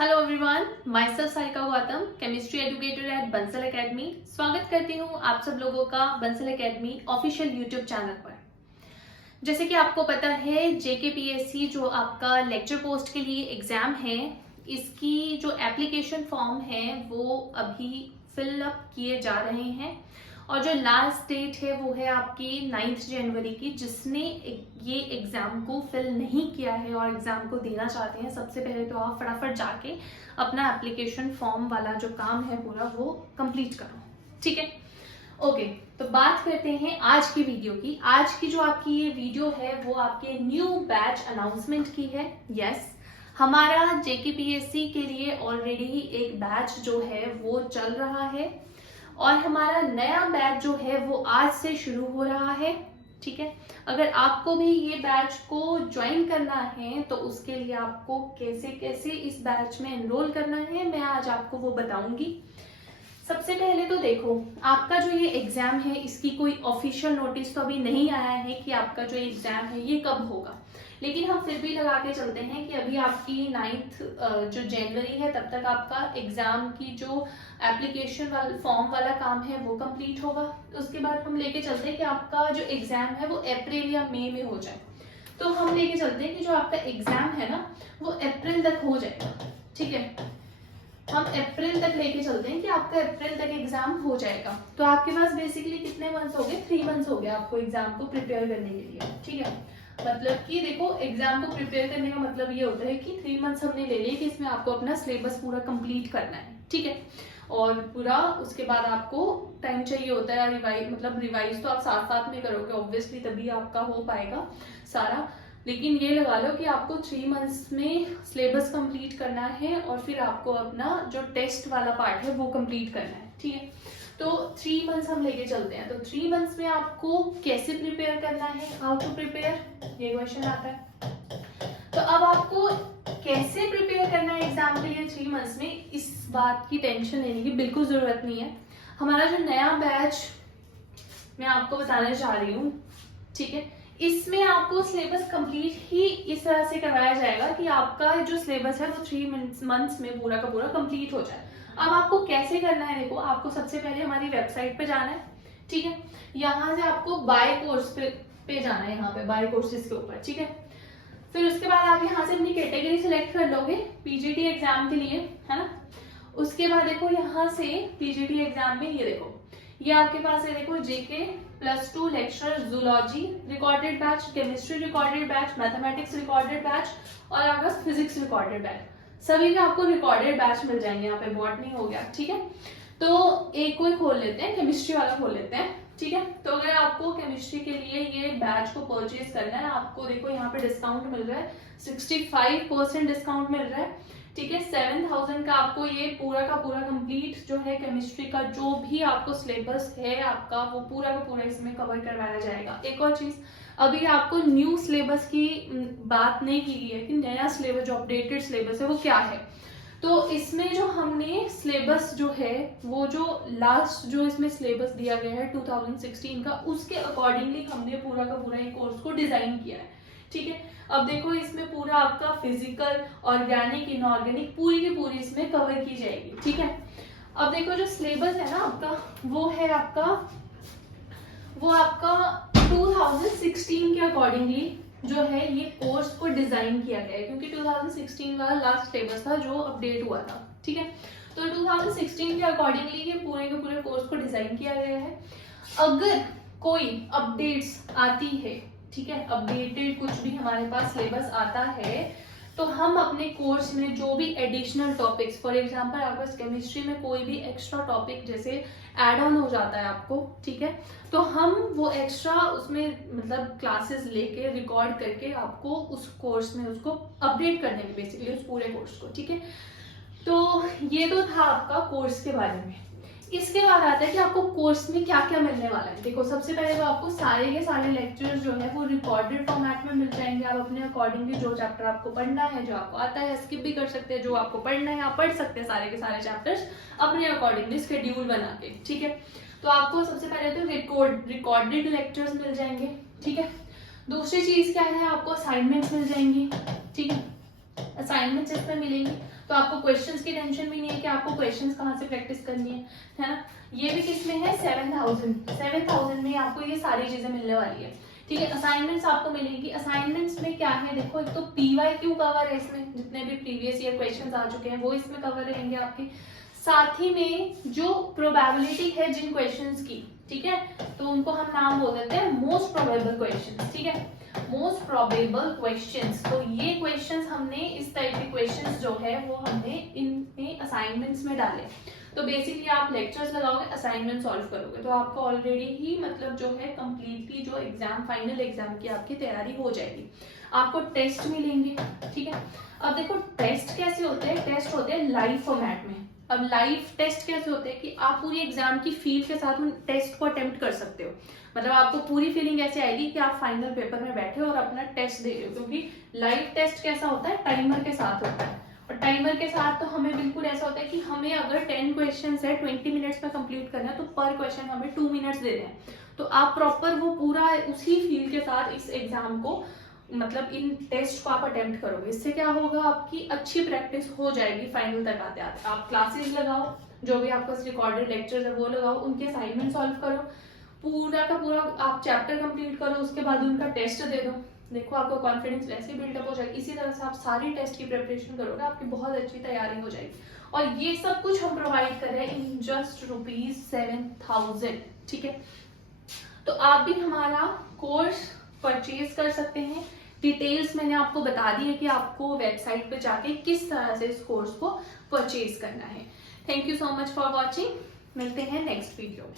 Hello everyone, my self Sarika Gautam, chemistry educator eight Bansal academy. स्वागत करती हूँ आप सब लोगों का Bansal academy official YouTube channel पर। जैसे कि आपको पता है, जेकेपीएससी जो आपका लेक्चर पोस्ट के लिए एग्जाम है, इसकी जो एप्लीकेशन फॉर्म है वो अभी फिल अप किए जा रहे हैं और जो लास्ट डेट है वो है आपकी 9 जनवरी की। जिसने ये एग्जाम को फिल नहीं किया है और एग्जाम को देना चाहते हैं, सबसे पहले तो आप फटाफट जाके अपना एप्लीकेशन फॉर्म वाला जो काम है पूरा वो कंप्लीट करो, ठीक है। ओके, तो बात करते हैं आज की वीडियो की। आज की जो आपकी ये वीडियो है वो आपके न्यू बैच अनाउंसमेंट की है। यस, हमारा जेकेपीएससी के लिए ऑलरेडी ही एक बैच जो है वो चल रहा है और हमारा नया बैच जो है वो आज से शुरू हो रहा है, ठीक है। अगर आपको भी ये बैच को ज्वाइन करना है तो उसके लिए आपको कैसे कैसे इस बैच में एनरोल करना है मैं आज आपको वो बताऊंगी। सबसे पहले तो देखो, आपका जो ये एग्जाम है इसकी कोई ऑफिशियल नोटिस तो अभी नहीं आया है कि आपका जो एग्जाम है ये कब होगा, लेकिन हम फिर भी लगा के चलते हैं कि अभी आपकी 9 जो जनवरी है तब तक आपका एग्जाम की जो एप्लीकेशन फॉर्म वाला काम है वो कंप्लीट होगा। उसके बाद हम लेके चलते हैं कि आपका जो एग्जाम है वो अप्रैल या मई में हो जाए। तो हम लेके चलते हैं कि जो आपका एग्जाम है ना वो अप्रैल तक हो जाएगा, ठीक है। हम अप्रैल तक लेके चलते हैं कि आपका अप्रैल तक एग्जाम हो जाएगा। तो आपके पास बेसिकली कितने मंथ्स हो गए? 3 मंथ्स हो गए आपको एग्जाम को प्रिपेयर करने के लिए, ठीक है। मतलब कि देखो, एग्जाम को प्रिपेयर करने का मतलब ये होता है कि 3 मंथ्स हमने ले लिए कि इसमें आपको अपना सिलेबस पूरा कंप्लीट करना है, ठीक है। और पूरा उसके बाद आपको टाइम चाहिए होता है रिवाइज तो आप साथ साथ में करोगे ऑब्वियसली, तभी आपका हो पाएगा सारा। लेकिन ये लगा लो कि आपको 3 मंथ्स में सिलेबस कंप्लीट करना है और फिर आपको अपना जो टेस्ट वाला पार्ट है वो कंप्लीट करना है, ठीक है। तो 3 मंथ्स हम लेके चलते हैं। तो 3 मंथ्स में आपको कैसे प्रिपेयर करना है, हाउ टू प्रिपेयर, ये क्वेश्चन आता है। तो अब आपको कैसे प्रिपेयर करना है एग्जाम के लिए 3 मंथ्स में, इस बात की टेंशन लेने की बिल्कुल जरूरत नहीं है। हमारा जो नया बैच मैं आपको बताने जा रही हूँ, ठीक है, इसमें आपको सिलेबस कंप्लीट ही इस तरह से करवाया जाएगा कि आपका जो सिलेबस है वो 3 मंथ्स में पूरा का पूरा कंप्लीट हो जाए। अब आपको कैसे करना है, देखो, आपको सबसे पहले हमारी वेबसाइट पे जाना है, ठीक है। यहाँ से आपको बाय कोर्स पे जाना है, यहाँ पे बाय कोर्सेज के ऊपर, ठीक है। फिर उसके बाद आप यहाँ से अपनी कैटेगरी सिलेक्ट कर लोगे पीजीटी एग्जाम के लिए, है ना। उसके बाद देखो यहाँ से पीजीटी एग्जाम में ये देखो, ये आपके पास है, देखो, जेके +2 lecture zoology recorded batch, chemistry recorded batch, mathematics recorded batch और आपका फिजिक्स रिकॉर्डेड बैच। सभी का आपको रिकॉर्डेड बैच मिल जाएंगे। यहाँ पे बॉटनी हो गया, ठीक है। तो एक कोई खोल लेते हैं, केमिस्ट्री वाला खोल लेते हैं, ठीक है। तो अगर आपको केमिस्ट्री के लिए ये बैच को परचेज करना है, आपको देखो यहाँ पे डिस्काउंट मिल रहा है, 65% डिस्काउंट मिल रहा है, ठीक है। 7000 का आपको ये पूरा का पूरा कंप्लीट जो है केमिस्ट्री का जो भी आपको सिलेबस है आपका वो पूरा का पूरा इसमें कवर करवाया जाएगा। एक और चीज, अभी आपको न्यू सिलेबस की बात नहीं की गई है कि नया सिलेबस जो अपडेटेड सिलेबस है वो क्या है। तो इसमें जो हमने सिलेबस जो है वो जो लास्ट जो इसमें सिलेबस दिया गया है 2016 का, उसके अकॉर्डिंगली हमने पूरा का पूरा ये कोर्स को डिजाइन किया है, ठीक है। अब देखो, इसमें पूरा आपका फिजिकल, ऑर्गेनिक, इनऑर्गेनिक पूरी की पूरी इसमें कवर की जाएगी, ठीक है। अब देखो, जो सिलेबस है ना आपका वो है आपका 2016 के अकॉर्डिंगली जो है ये कोर्स को डिजाइन किया गया है, क्योंकि 2016 वाला लास्ट सिलेबस था जो अपडेट हुआ था, ठीक है। तो 2016 के अकॉर्डिंगली ये पूरे के पूरे कोर्स को डिजाइन किया गया है। अगर कोई अपडेट्स आती है, ठीक है, अपडेटेड कुछ भी हमारे पास सिलेबस आता है, तो हम अपने कोर्स में जो भी एडिशनल टॉपिक्स, फॉर एग्जांपल आपका केमिस्ट्री में कोई भी एक्स्ट्रा टॉपिक जैसे ऐड ऑन हो जाता है आपको, ठीक है, तो हम वो एक्स्ट्रा उसमें क्लासेस लेके रिकॉर्ड करके आपको उस कोर्स में उसको अपडेट कर देंगे, बेसिकली उस पूरे कोर्स को, ठीक है। तो ये तो था आपका कोर्स के बारे में। इसके बाद आता है कि आपको कोर्स में क्या क्या मिलने वाला है। देखो, सबसे पहले तो आपको सारे के सारे लेक्चर्स जो है वो रिकॉर्डेड फॉर्मेट में मिल जाएंगे। आप अपने अकॉर्डिंगली जो चैप्टर आपको पढ़ना है, जो आपको आता है, स्किप भी कर सकते हैं, जो आपको पढ़ना है आप पढ़ सकते हैं सारे के सारे चैप्टर्स अपने अकॉर्डिंगली शेड्यूल बना के, ठीक है। तो आपको सबसे पहले तो रिकॉर्डेड लेक्चर्स मिल जाएंगे, ठीक है। दूसरी चीज क्या है, आपको असाइनमेंट्स मिल जाएंगी, ठीक है। असाइनमेंट्स इसमें मिलेंगी, तो आपको क्वेश्चंस की टेंशन भी नहीं है कि आपको क्वेश्चंस कहाँ से प्रैक्टिस करनी है ना। ये भी किसमें है 7,000 में आपको ये सारी चीजें मिलने वाली है, ठीक है। असाइनमेंट्स आपको मिलेंगी। असाइनमेंट्स में क्या है, देखो एक तो PYQ कवर है, इसमें जितने भी प्रीवियस ईयर क्वेश्चंस आ चुके हैं वो इसमें कवर रहेंगे आपके, साथ ही में जो प्रोबेबिलिटी है जिन क्वेश्चंस की, ठीक है, तो उनको हम नाम बोल देते हैं मोस्ट प्रोबेबल क्वेश्चंस, ठीक है, मोस्ट प्रोबेबल क्वेश्चंस। तो ये क्वेश्चंस हमने इस टाइप के क्वेश्चंस जो है वो हमने इनमें असाइनमेंट्स में डाले। तो बेसिकली आप लेक्चर्स लगाओगे, असाइनमेंट सॉल्व करोगे, तो आपको ऑलरेडी ही मतलब जो है कंप्लीटली जो एग्जाम, फाइनल एग्जाम की आपकी तैयारी हो जाएगी। आपको टेस्ट मिलेंगे, ठीक है। अब देखो टेस्ट कैसे होते हैं, टेस्ट होते हैं लाइव फॉर्मेट में। अब लाइव टेस्ट कैसे होते हैं कि आप पूरी एग्जाम की फील के साथ उन टेस्ट को अटेम्प्ट कर सकते हो, मतलब आपको पूरी फीलिंग ऐसे आएगी कि आप फाइनल पेपर में बैठे हो और अपना टेस्ट दे रहे हो। क्योंकि लाइव टेस्ट कैसा होता है, टाइमर के साथ होता है, और टाइमर के साथ तो हमें बिल्कुल ऐसा होता है कि हमें अगर 10 क्वेश्चन है 20 मिनट्स में कंप्लीट करना है, तो पर क्वेश्चन हमें 2 मिनट्स दे रहे हैं। तो आप प्रॉपर वो पूरा उसी फील के साथ इस एग्जाम को, मतलब इन टेस्ट को आप अटेम्प्ट करोगे। इससे क्या होगा, आपकी अच्छी प्रैक्टिस हो जाएगी फाइनल तक आते आते। आप क्लासेस लगाओ, जो भी आपका रिकॉर्डेड लेक्चर्स है वो लगाओ, उनके असाइनमेंट सॉल्व करो, पूरा का पूरा आप चैप्टर कंप्लीट करो, उसके बाद उनका टेस्ट दे दो। देखो आपका कॉन्फिडेंस वैसे बिल्डअप हो जाएगा। इसी तरह से आप सारी टेस्ट की प्रिपरेशन करोगे, आपकी बहुत अच्छी तैयारी हो जाएगी। और ये सब कुछ हम प्रोवाइड कर रहे हैं इन जस्ट ₹7,000, ठीक है। तो आप भी हमारा कोर्स परचेज कर सकते हैं। डिटेल्स मैंने आपको बता दी है कि आपको वेबसाइट पे जाके किस तरह से इस कोर्स को परचेज करना है। Thank you so much for watching. मिलते हैं नेक्स्ट वीडियो में।